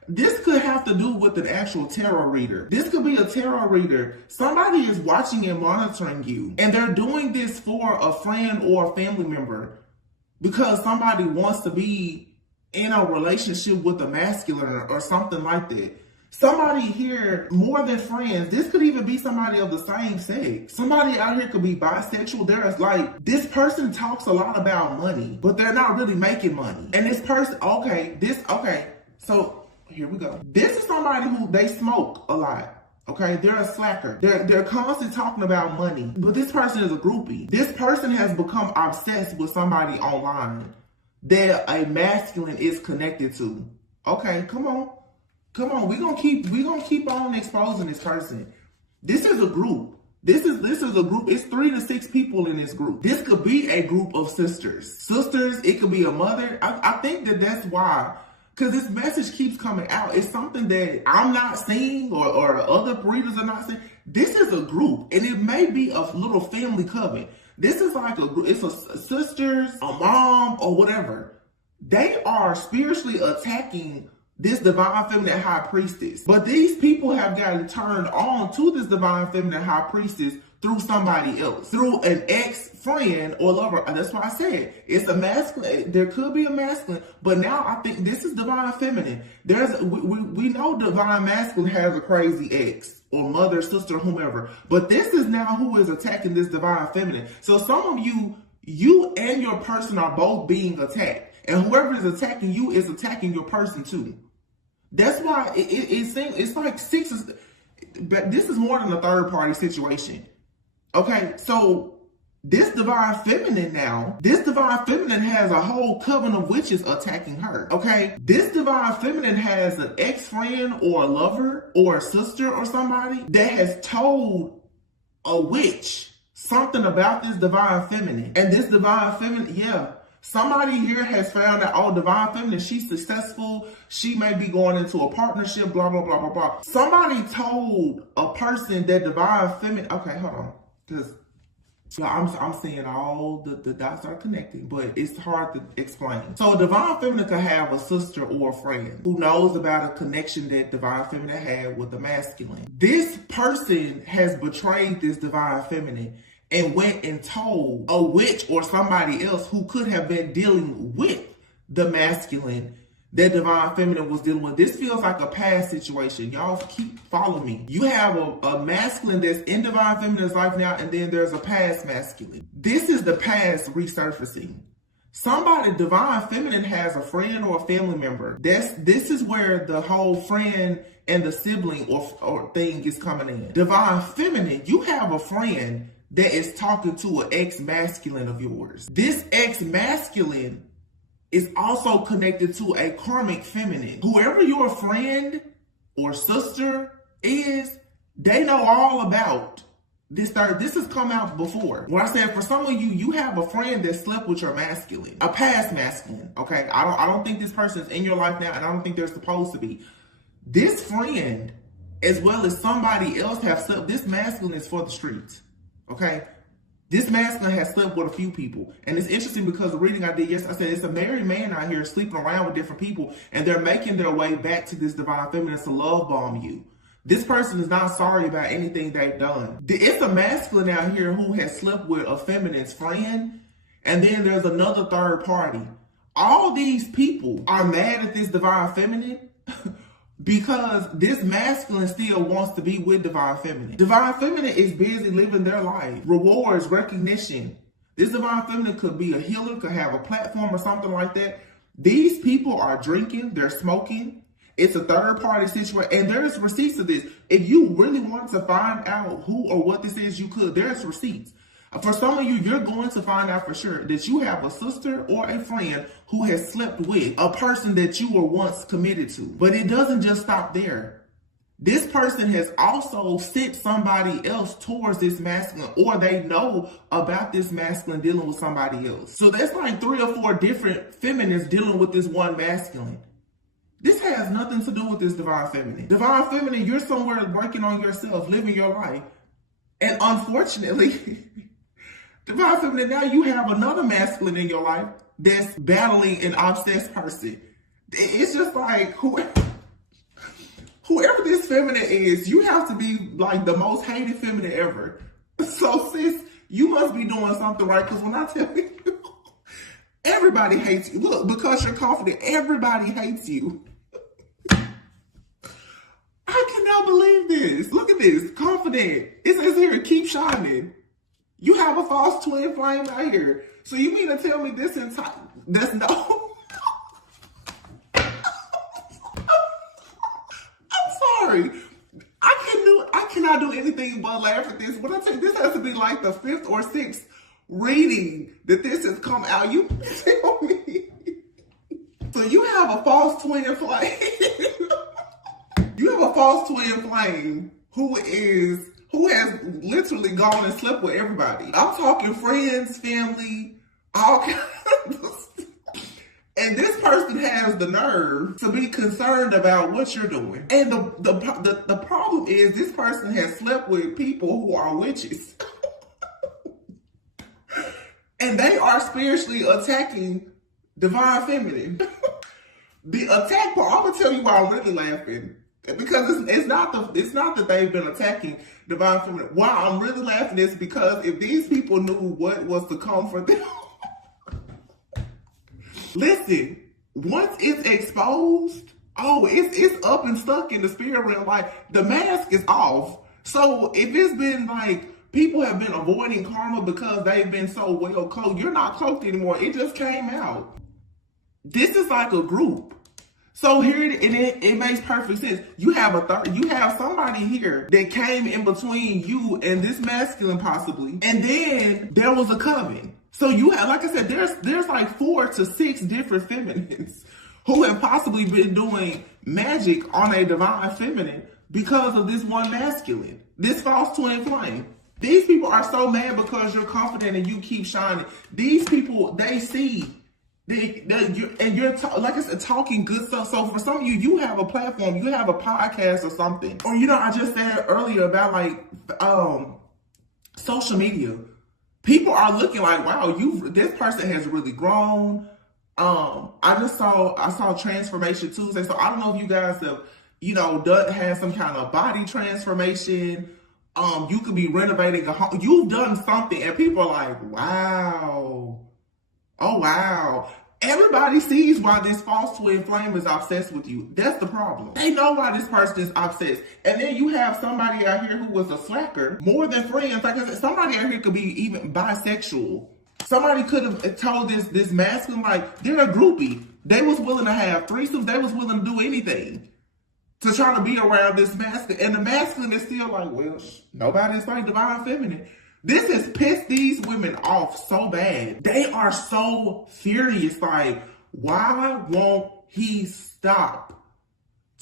This could have to do with an actual tarot reader. This could be a tarot reader. Somebody is watching and monitoring you. And they're doing this for a friend or a family member because somebody wants to be in a relationship with a masculine or something like that. Somebody here, more than friends, this could even be somebody of the same sex. Somebody out here could be bisexual. There's like, this person talks a lot about money, but they're not really making money. And this person, so here we go. This is somebody who they smoke a lot. Okay, they're a slacker. They're constantly talking about money, but this person is a groupie. This person has become obsessed with somebody online that a masculine is connected to. Okay, come on. We're gonna keep on exposing this person. This is a group. This is a group. It's 3 to 6 people in this group. This could be a group of sisters. Sisters, it could be a mother. I think that's why, because this message keeps coming out. It's something that I'm not seeing or other readers are not seeing. This is a group, and it may be a little family coven. This is like a group. It's a sisters, a mom, or whatever. They are spiritually attacking this divine feminine high priestess. But these people have gotten turned on to this divine feminine high priestess through somebody else, through an ex-friend or lover. And that's why I said it's a masculine. There could be a masculine, but now I think this is divine feminine. We know divine masculine has a crazy ex or mother, sister, whomever. But this is now who is attacking this divine feminine. So some of you and your person are both being attacked. And whoever is attacking you is attacking your person too. That's why it seems it's like 6. But this is more than a third party situation. Okay, so this divine feminine has a whole coven of witches attacking her. Okay, this divine feminine has an ex-friend or a lover or a sister or somebody that has told a witch something about this divine feminine. And this divine feminine, yeah. Somebody here has found out, oh, divine feminine, she's successful. She may be going into a partnership, blah, blah, blah, blah, blah. Somebody told a person that divine feminine, okay, hold on. Because I'm seeing all the dots are connecting, but it's hard to explain. So divine feminine could have a sister or a friend who knows about a connection that divine feminine had with the masculine. This person has betrayed this divine feminine and went and told a witch or somebody else who could have been dealing with the masculine that divine feminine was dealing with. This feels like a past situation. Y'all keep following me. You have a masculine that's in divine feminine's life now, and then there's a past masculine. This is the past resurfacing. Somebody, divine feminine, has a friend or a family member. This is where the whole friend and the sibling or thing is coming in. Divine feminine, you have a friend that is talking to an ex-masculine of yours. This ex-masculine is also connected to a karmic feminine. Whoever your friend or sister is, they know all about this third. This has come out before. When I said for some of you, you have a friend that slept with your masculine, a past masculine. Okay, I don't think this person's in your life now, and I don't think they're supposed to be. This friend, as well as somebody else, have slept. This masculine is for the streets. Okay, this masculine has slept with a few people. And it's interesting because the reading I did yesterday, I said it's a married man out here sleeping around with different people, and they're making their way back to this divine feminine to love bomb you. This person is not sorry about anything they've done. It's a masculine out here who has slept with a feminine's friend, and then there's another third party. All these people are mad at this divine feminine because this masculine still wants to be with divine feminine. Divine feminine is busy living their life. Rewards, recognition. This divine feminine could be a healer, could have a platform or something like that. These people are drinking, they're smoking. It's a third party situation, and there's receipts of this. If you really want to find out who or what this is, you could. There's receipts. For some of you, you're going to find out for sure that you have a sister or a friend who has slept with a person that you were once committed to. But it doesn't just stop there. This person has also sent somebody else towards this masculine, or they know about this masculine dealing with somebody else. So that's like 3 or 4 different feminines dealing with this one masculine. This has nothing to do with this divine feminine. Divine feminine, you're somewhere working on yourself, living your life. And unfortunately, divine feminine, now you have another masculine in your life that's battling an obsessed person. It's just like whoever this feminine is, you have to be like the most hated feminine ever. So sis, you must be doing something right, because when I tell you, everybody hates you. Look, because you're confident, everybody hates you. I cannot believe this. Look at this. Confident. It says here, keep shining. You have a false twin flame out here. So you mean to tell me this entire... That's no... I'm sorry. I cannot do anything but laugh at this. When I tell you, this has to be like the 5th or 6th reading that this has come out. You tell me. So you have a false twin flame. You have a false twin flame who is who has literally gone and slept with everybody. I'm talking friends, family, all kinds of stuff. And this person has the nerve to be concerned about what you're doing. And the problem is this person has slept with people who are witches. And they are spiritually attacking divine feminine. The attack part, I'm gonna tell you why I'm really laughing. Because it's not that they've been attacking divine feminine. Why I'm really laughing is because if these people knew what was to come for them. Listen, once it's exposed, it's up and stuck in the spirit realm. Like, the mask is off. So if it's been like, people have been avoiding karma because they've been so well cloaked, you're not cloaked anymore. It just came out. This is like a group. So here it makes perfect sense. You have somebody here that came in between you and this masculine possibly, and then there was a coven. So you have, like I said, there's like 4 to 6 different feminines who have possibly been doing magic on a divine feminine because of this one masculine, this false twin flame. These people are so mad because you're confident and you keep shining. These people, they see. You're like I said, talking good stuff. So for some of you, you have a platform, you have a podcast or something. Or, I just said earlier about like social media. People are looking like, wow, this person has really grown. I saw Transformation Tuesday. So I don't know if you guys have, had some kind of body transformation. You could be renovating a home. You've done something and people are like, wow. Oh, wow. Everybody sees why this false twin flame is obsessed with you. That's the problem. They know why this person is obsessed. And then you have somebody out here who was a slacker, more than friends. Like I said, somebody out here could be even bisexual. Somebody could have told this masculine, like, they're a groupie. They was willing to have threesomes. They was willing to do anything to try to be around this masculine. And the masculine is still like, well, nobody's like divine feminine. This has pissed these women off so bad. They are so furious. Like, why won't he stop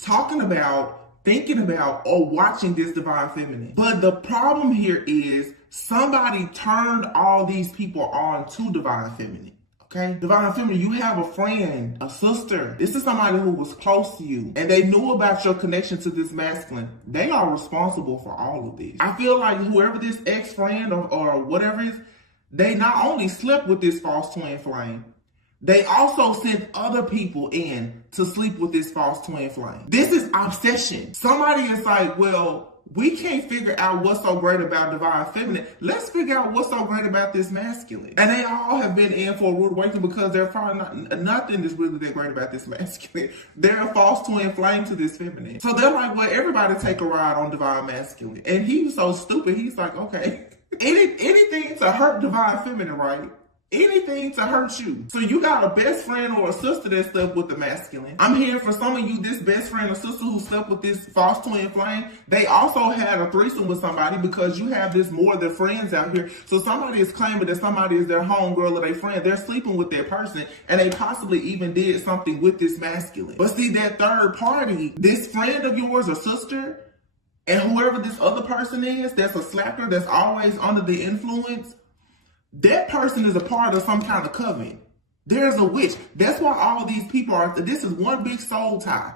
talking about, thinking about, or watching this divine feminine? But the problem here is somebody turned all these people on to divine feminine. Okay? Divine feminine, you have a friend, a sister. This is somebody who was close to you and they knew about your connection to this masculine. They are responsible for all of this. I feel like whoever this ex-friend or whatever is, they not only slept with this false twin flame, they also sent other people in to sleep with this false twin flame. This is obsession. Somebody is like, well, we can't figure out what's so great about divine feminine. Let's figure out what's so great about this masculine. And they all have been in for a rude awakening because they're probably nothing is really that great about this masculine. They're a false twin flame to this feminine. So they're like, well, everybody take a ride on divine masculine. And he was so stupid. He's like, okay, anything to hurt divine feminine, right? Anything to hurt you. So you got a best friend or a sister that slept with the masculine. I'm here for some of you, this best friend or sister who slept with this false twin flame. They also had a threesome with somebody because you have this more than friends out here. So somebody is claiming that somebody is their homegirl or their friend. They're sleeping with their person and they possibly even did something with this masculine. But see, that third party, this friend of yours or sister, and whoever this other person is, that's a slacker, that's always under the influence, that person is a part of some kind of coven. There's a witch. That's why all these people are, this is one big soul tie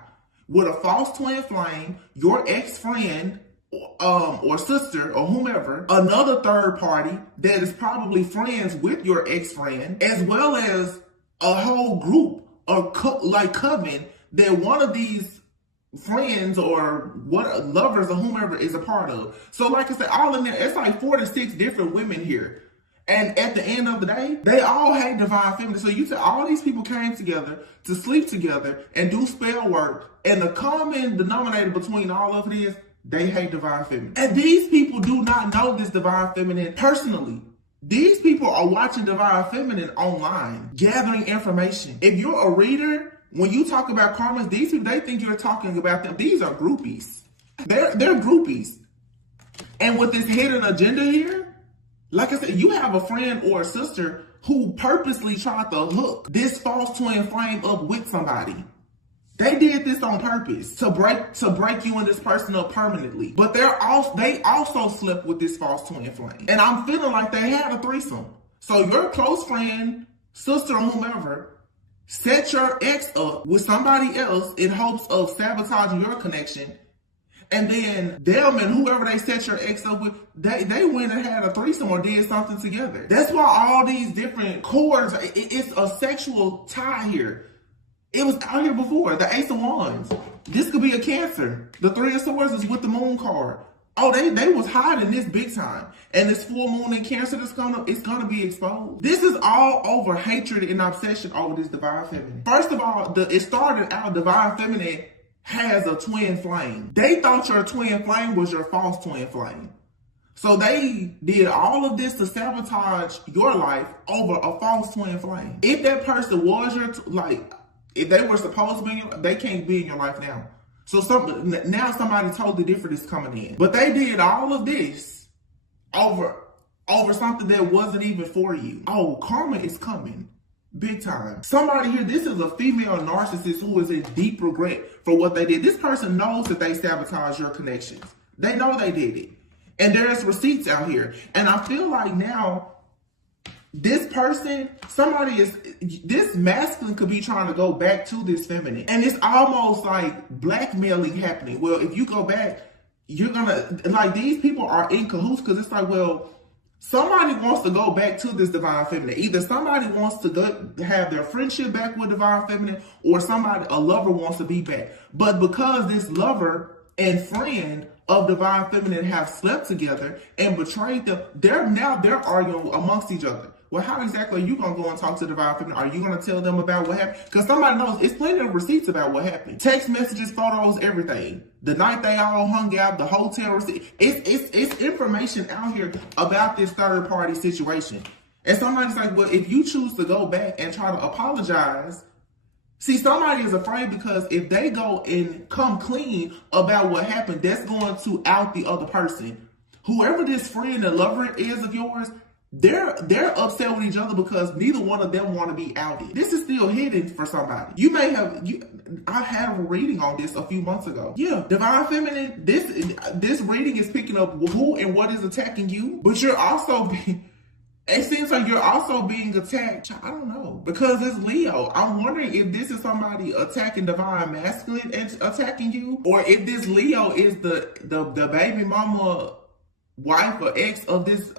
with a false twin flame, your ex-friend or sister or whomever, another third party that is probably friends with your ex-friend, as well as a whole group or coven that one of these friends or lovers or whomever is a part of. So like I said, all in there, it's like 4 to 6 different women here. And at the end of the day, they all hate divine feminine. So you tell all these people came together to sleep together and do spell work. And the common denominator between all of it is they hate divine feminine. And these people do not know this divine feminine personally. These people are watching divine feminine online, gathering information. If you're a reader, when you talk about karmas, these people, they think you're talking about them. These are groupies. They're groupies. And with this hidden agenda here, like I said, you have a friend or a sister who purposely tried to hook this false twin flame up with somebody. They did this on purpose to break you and this person up permanently. But they also slept with this false twin flame. And I'm feeling like they had a threesome. So your close friend, sister, or whomever set your ex up with somebody else in hopes of sabotaging your connection. And then them and whoever they set your ex up with, they went and had a threesome or did something together. That's why all these different chords, it's a sexual tie here. It was out here before, the Ace of Wands. This could be a Cancer. The Three of Swords is with the Moon card. Oh, they was hiding this big time. And this full moon in Cancer, it's gonna be exposed. This is all over hatred and obsession over this divine feminine. First of all, it started out divine feminine has a twin flame. They thought your twin flame was your false twin flame. So they did all of this to sabotage your life over a false twin flame. If that person was if they were supposed to be in your life, they can't be in your life now. So now somebody totally different is coming in. But they did all of this over something that wasn't even for you. Oh, karma is coming. Big time. Somebody here, this is a female narcissist who is in deep regret for what they did. This person knows that they sabotaged your connections. They know they did it. And there's receipts out here. And I feel like now, this person, this masculine could be trying to go back to this feminine. And it's almost like blackmailing happening. Well, if you go back, you're gonna, like, these people are in cahoots because it's like, well, somebody wants to go back to this divine feminine. Either somebody wants to have their friendship back with divine feminine, or a lover wants to be back. But because this lover and friend of divine feminine have slept together and betrayed them, they're arguing amongst each other. Well, how exactly are you going to go and talk to divine feminine? Are you going to tell them about what happened? Because somebody knows. It's plenty of receipts about what happened. Text messages, photos, everything. The night they all hung out, the hotel receipt. It's information out here about this third party situation. And somebody's like, well, if you choose to go back and try to apologize, see, somebody is afraid because if they go and come clean about what happened, that's going to out the other person. Whoever this friend and lover is of yours, they're upset with each other because neither one of them want to be outed. This is still hidden for somebody. I had a reading on this a few months ago. Yeah, divine feminine, this reading is picking up who and what is attacking you, but it seems like you're also being attacked. I don't know, because it's Leo. I'm wondering if this is somebody attacking divine masculine and attacking you, or if this Leo is the baby mama, wife or ex of this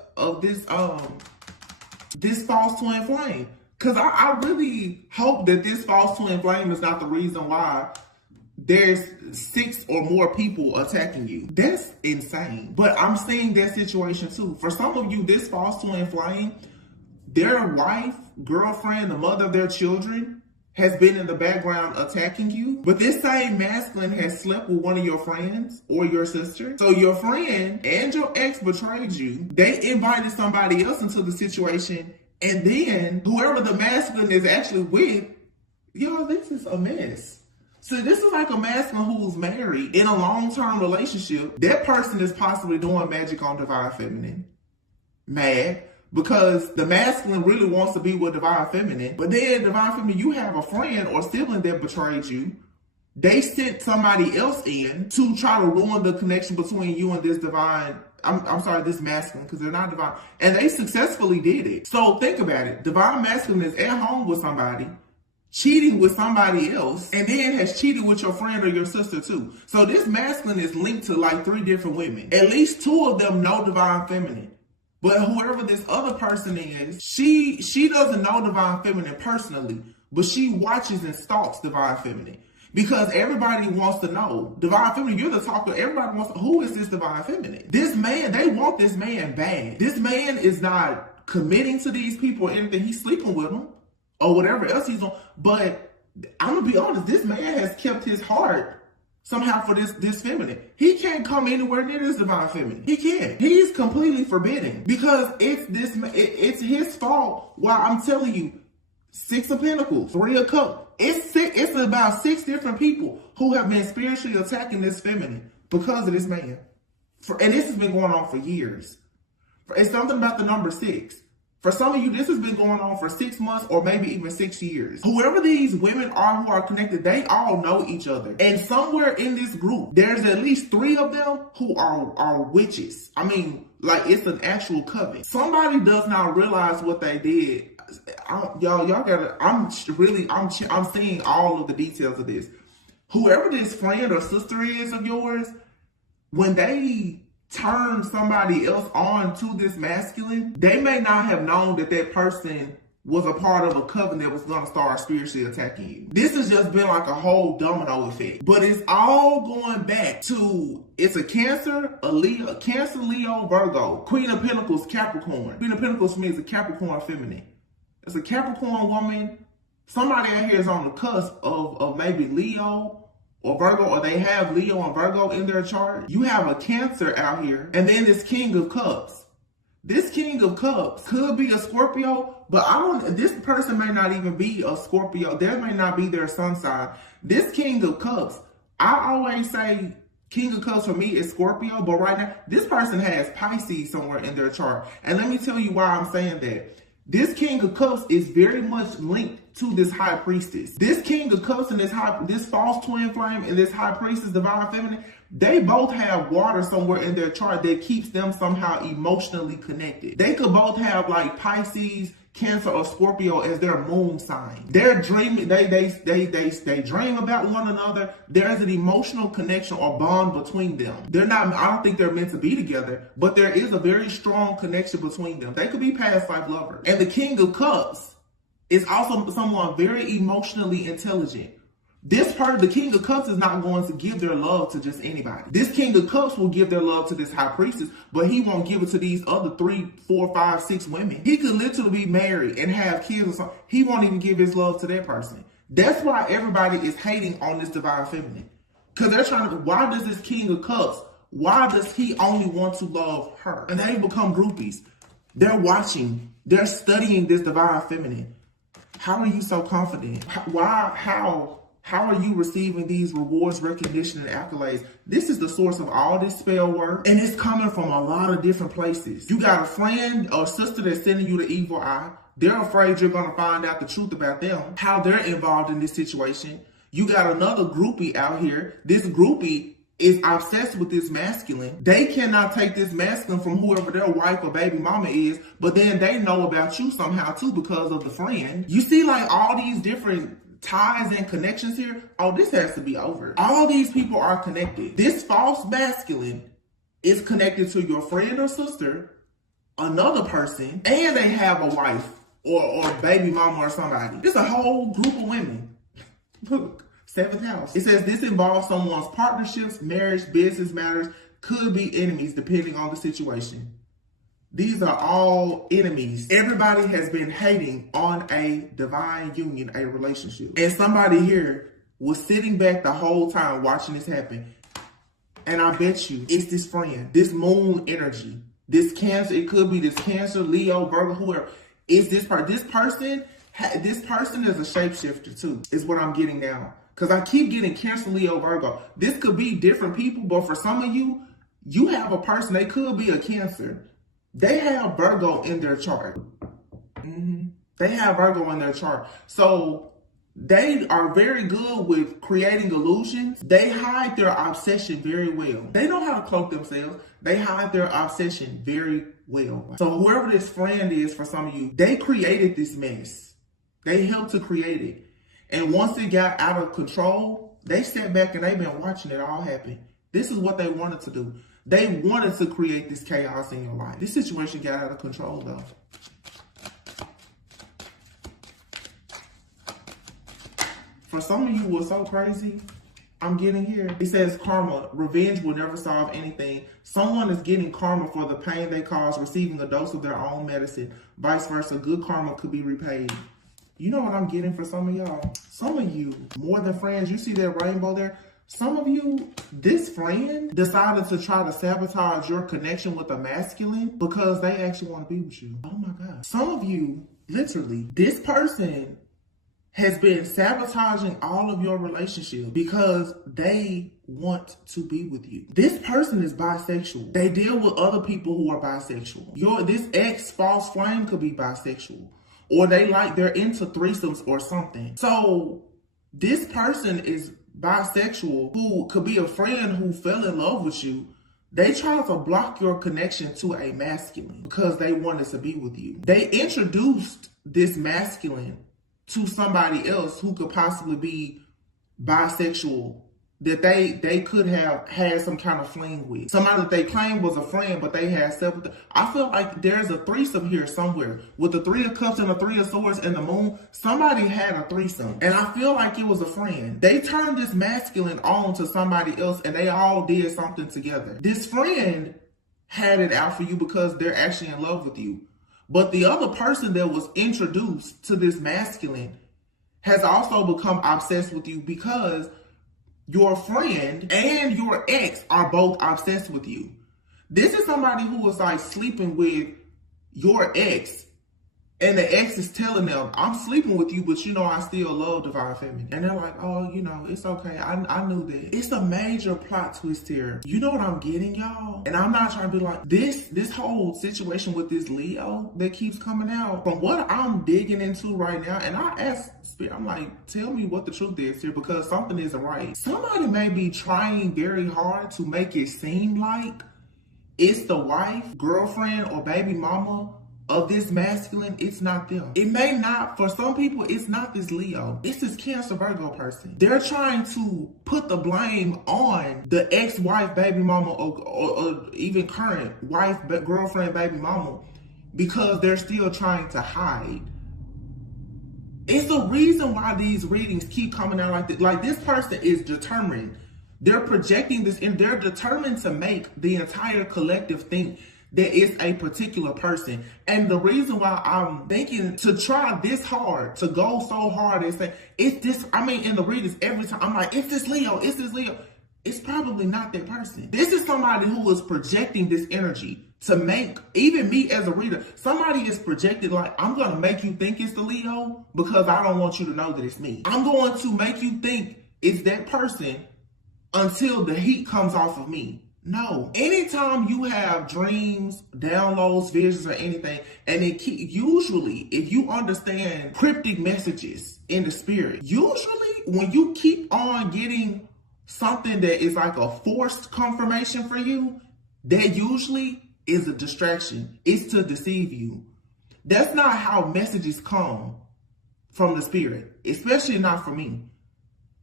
false twin flame. Because I really hope that this false twin flame is not the reason why there's 6 or more people attacking you. That's insane. But I'm seeing that situation too. For some of you, this false twin flame, their wife, girlfriend, the mother of their children has been in the background attacking you. But this same masculine has slept with one of your friends or your sister. So your friend and your ex betrayed you. They invited somebody else into the situation. And then whoever the masculine is actually with, y'all, this is a mess. So this is like a masculine who's married in a long-term relationship. That person is possibly doing magic on divine feminine. Mad. Because the masculine really wants to be with divine feminine. But then divine feminine, you have a friend or sibling that betrayed you. They sent somebody else in to try to ruin the connection between you and this divine, this masculine, because they're not divine. And they successfully did it. So think about it. Divine masculine is at home with somebody, cheating with somebody else, and then has cheated with your friend or your sister too. So this masculine is linked to like 3 different women. At least 2 of them know divine feminine. But whoever this other person is, she doesn't know divine feminine personally, but she watches and stalks divine feminine. Because everybody wants to know. Divine feminine, you're the talker. Everybody wants to, who is this divine feminine? This man, they want this man bad. This man is not committing to these people or anything. He's sleeping with them or whatever else he's on. But I'm going to be honest, this man has kept his heart somehow for this feminine. He can't come anywhere near this divine feminine. He can't. He's completely forbidden because it's his fault. While I'm telling you, 6 of Pentacles, 3 of Cups. It's about 6 different people who have been spiritually attacking this feminine because of this man. And this has been going on for years. It's something about the number 6. For some of you, this has been going on for 6 months or maybe even 6 years. Whoever these women are who are connected, they all know each other. And somewhere in this group, there's at least 3 of them who are witches. I mean, like, it's an actual coven. Somebody does not realize what they did. Y'all gotta, I'm seeing all of the details of this. Whoever this friend or sister is of yours, when they turn somebody else on to this masculine, they may not have known that that person was a part of a coven that was going to start spiritually attacking you. This has just been like a whole domino effect. But it's all going back to, it's a Cancer, a Leo, Cancer, Leo, Virgo, Queen of Pentacles, Capricorn. Queen of Pentacles for me is a Capricorn feminine. It's a Capricorn woman. Somebody out here is on the cusp of maybe Leo or Virgo, or they have Leo and Virgo in their chart. You have a Cancer out here, and then this King of Cups. This King of Cups could be a Scorpio, but this person may not even be a Scorpio. That may not be their sun sign. This King of Cups, I always say King of Cups for me is Scorpio, but right now, this person has Pisces somewhere in their chart. And let me tell you why I'm saying that. This King of Cups is very much linked to this High Priestess. This King of Cups and this false twin flame and this High Priestess, Divine Feminine, they both have water somewhere in their chart that keeps them somehow emotionally connected. They could both have like Pisces, Cancer, or Scorpio as their moon sign. They're dreaming, they dream about one another. There's an emotional connection or bond between them. I don't think they're meant to be together, but there is a very strong connection between them. They could be past life lovers. And the King of Cups is also someone very emotionally intelligent. The King of Cups is not going to give their love to just anybody. This King of Cups will give their love to this High Priestess, but he won't give it to these other 3, 4, 5, 6 women. He could literally be married and have kids or something. He won't even give his love to that person. That's why everybody is hating on this Divine Feminine. Because they're trying to, why does this King of Cups, why does he only want to love her? And they become groupies. They're watching, they're studying this Divine Feminine. How are you so confident? How are you receiving these rewards, recognition, and accolades? This is the source of all this spell work, and it's coming from a lot of different places. You got a friend or sister that's sending you the evil eye. They're afraid you're going to find out the truth about them, how they're involved in this situation. You got another groupie out here. This groupie is obsessed with this masculine. They cannot take this masculine from whoever their wife or baby mama is, but then they know about you somehow too because of the friend. You see like all these different ties and connections here. Oh, this has to be over. All these people are connected. This false masculine is connected to your friend or sister, another person, and they have a wife or baby mama or somebody. It's a whole group of women. Look, 7th house. It says this involves someone's partnerships, marriage, business matters, could be enemies depending on the situation. These are all enemies. Everybody has been hating on a divine union, a relationship. And somebody here was sitting back the whole time watching this happen. And I bet you it's this friend, this moon energy, this Cancer. It could be this Cancer, Leo, Virgo, whoever. It's this person. This person is a shapeshifter too, is what I'm getting now. Because I keep getting Cancer, Leo, Virgo. This could be different people, but for some of you, you have a person, they could be a Cancer. They have Virgo in their chart. They have Virgo in their chart. So they are very good with creating illusions. They hide their obsession very well. They know how to cloak themselves. They hide their obsession very well. So whoever this friend is for some of you, they created this mess. They helped to create it. And once it got out of control, they sat back and they've been watching it all happen. This is what they wanted to do. They wanted to create this chaos in your life. This situation got out of control though. For some of you who are so crazy, I'm getting here. It says karma. Revenge will never solve anything. Someone is getting karma for the pain they caused, receiving a dose of their own medicine. Vice versa, good karma could be repaid. You know what I'm getting for some of y'all? Some of you, more than friends, you see that rainbow there? Some of you, this friend decided to try to sabotage your connection with a masculine because they actually want to be with you. Oh my God. Some of you, literally, this person has been sabotaging all of your relationships because they want to be with you. This person is bisexual. They deal with other people who are bisexual. This ex false flame could be bisexual, or they're into threesomes or something. So this person is bisexual, who could be a friend who fell in love with you. They try to block your connection to a masculine because they wanted to be with you. They introduced this masculine to somebody else who could possibly be bisexual, that they could have had some kind of fling with. Somebody that they claimed was a friend, but they had several. I feel like there's a threesome here somewhere. With the Three of Cups and the Three of Swords and the Moon, somebody had a threesome. And I feel like it was a friend. They turned this masculine on to somebody else and they all did something together. This friend had it out for you because they're actually in love with you. But the other person that was introduced to this masculine has also become obsessed with you because your friend and your ex are both obsessed with you. This is somebody who was like sleeping with your ex, and the ex is telling them, I'm sleeping with you, but you know I still love divine feminine. And they're like, oh, you know, it's okay. I knew that. It's a major plot twist here. You know what I'm getting, y'all? And I'm not trying to be like, this whole situation with this Leo that keeps coming out, from what I'm digging into right now, and I asked Spirit, I'm like, tell me what the truth is here, because something isn't right. Somebody may be trying very hard to make it seem like it's the wife, girlfriend, or baby mama of this masculine. It's not them. It may not, for some people, it's not this Leo. It's this Cancer Virgo person. They're trying to put the blame on the ex-wife, baby mama, or even current wife, girlfriend, baby mama, because they're still trying to hide. It's the reason why these readings keep coming out like this. Like, this person is determined. They're projecting this, and they're determined to make the entire collective think that it's a particular person. And the reason why I'm thinking to try this hard, to go so hard and say, it's this, I mean, in the readings every time, I'm like, it's this Leo, it's this Leo. It's probably not that person. This is somebody who is projecting this energy to make, even me as a reader, somebody is projected like, I'm going to make you think it's the Leo because I don't want you to know that it's me. I'm going to make you think it's that person until the heat comes off of me. No. Anytime you have dreams, downloads, visions, or anything, and usually, if you understand cryptic messages in the spirit, usually when you keep on getting something that is like a forced confirmation for you, that usually is a distraction. It's to deceive you. That's not how messages come from the spirit, especially not for me.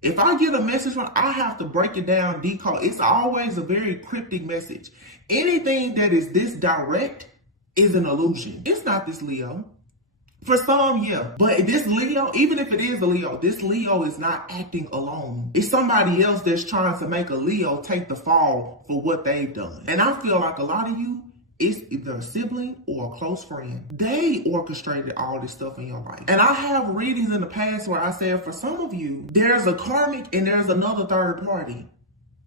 If I get a message from, I have to break it down, decode. It's always a very cryptic message. Anything that is this direct is an illusion. It's not this Leo. For some, yeah. But this Leo, even if it is a Leo, this Leo is not acting alone. It's somebody else that's trying to make a Leo take the fall for what they've done. And I feel like a lot of you, it's either a sibling or a close friend. They orchestrated all this stuff in your life. And I have readings in the past where I said, for some of you, there's a karmic and there's another third party.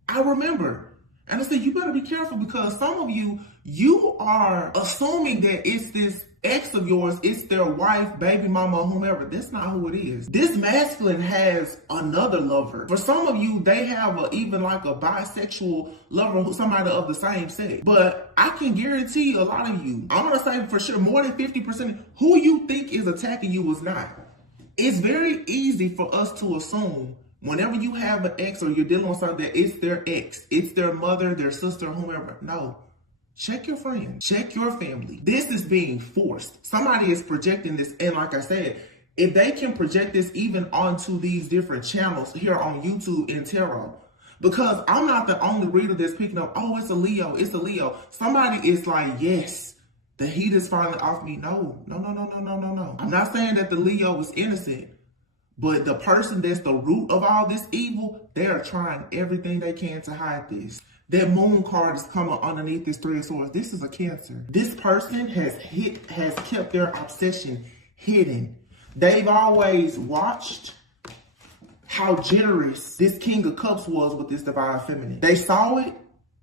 I remember. And I said, you better be careful, because some of you, you are assuming that it's this ex of yours, it's their wife, baby mama, or whomever. That's not who it is. This masculine has another lover. For some of you, they have even like a bisexual lover, somebody of the same sex. But I can guarantee a lot of you, I'm gonna say for sure, more than 50%, who you think is attacking you is not. It's very easy for us to assume whenever you have an ex or you're dealing with something that it's their ex, it's their mother, their sister, whomever. No. Check your friends. Check your family. This is being forced. Somebody is projecting this. And like I said, if they can project this even onto these different channels here on YouTube and tarot, because I'm not the only reader that's picking up, oh, it's a Leo, it's a Leo. Somebody is like, yes, the heat is finally off me. No. I'm not saying that the Leo is innocent, but the person that's the root of all this evil, they are trying everything they can to hide this. That moon card is coming underneath this Three of Swords. This is a Cancer. This person has kept their obsession hidden. They've always watched how generous this King of Cups was with this divine feminine. They saw it,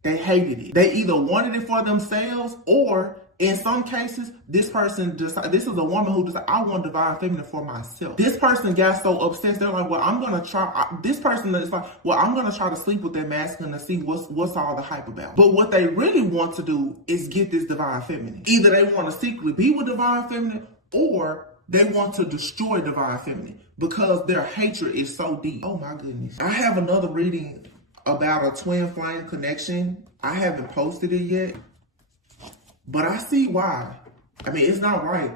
they hated it. They either wanted it for themselves, or In some cases, this is a woman who decides, I want divine feminine for myself. This person got so obsessed, they're like, well, I'm going to try, this person is like, well, I'm going to try to sleep with their masculine and see what's all the hype about. But what they really want to do is get this divine feminine. Either they want to secretly be with divine feminine, or they want to destroy divine feminine because their hatred is so deep. Oh my goodness. I have another reading about a twin flame connection. I haven't posted it yet, but I see why. I mean, it's not right,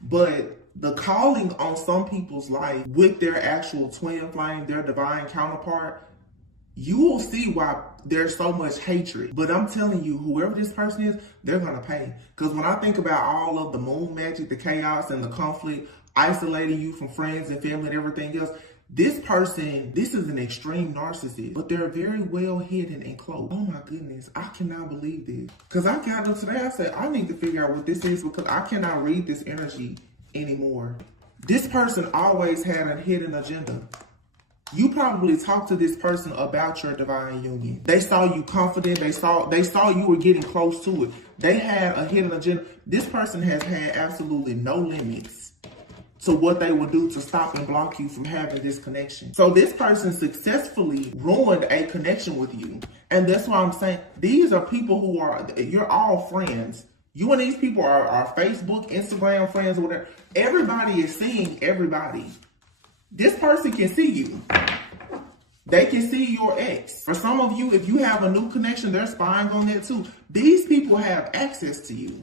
but the calling on some people's life with their actual twin flame, their divine counterpart, you will see why there's so much hatred. But I'm telling you, whoever this person is, they're going to pay. Because when I think about all of the moon magic, the chaos and the conflict, isolating you from friends and family and everything else, this person, this is an extreme narcissist, but they're very well hidden and cloaked. Oh my goodness, I cannot believe this. Because I got up today, I said, I need to figure out what this is because I cannot read this energy anymore. This person always had a hidden agenda. You probably talked to this person about your divine union. They saw you confident. They saw you were getting close to it. They had a hidden agenda. This person has had absolutely no limits to what they will do to stop and block you from having this connection. So this person successfully ruined a connection with you. And that's why I'm saying these are people who you're all friends. You and these people are Facebook, Instagram friends, or whatever. Everybody is seeing everybody. This person can see you. They can see your ex. For some of you, if you have a new connection, they're spying on that too. These people have access to you.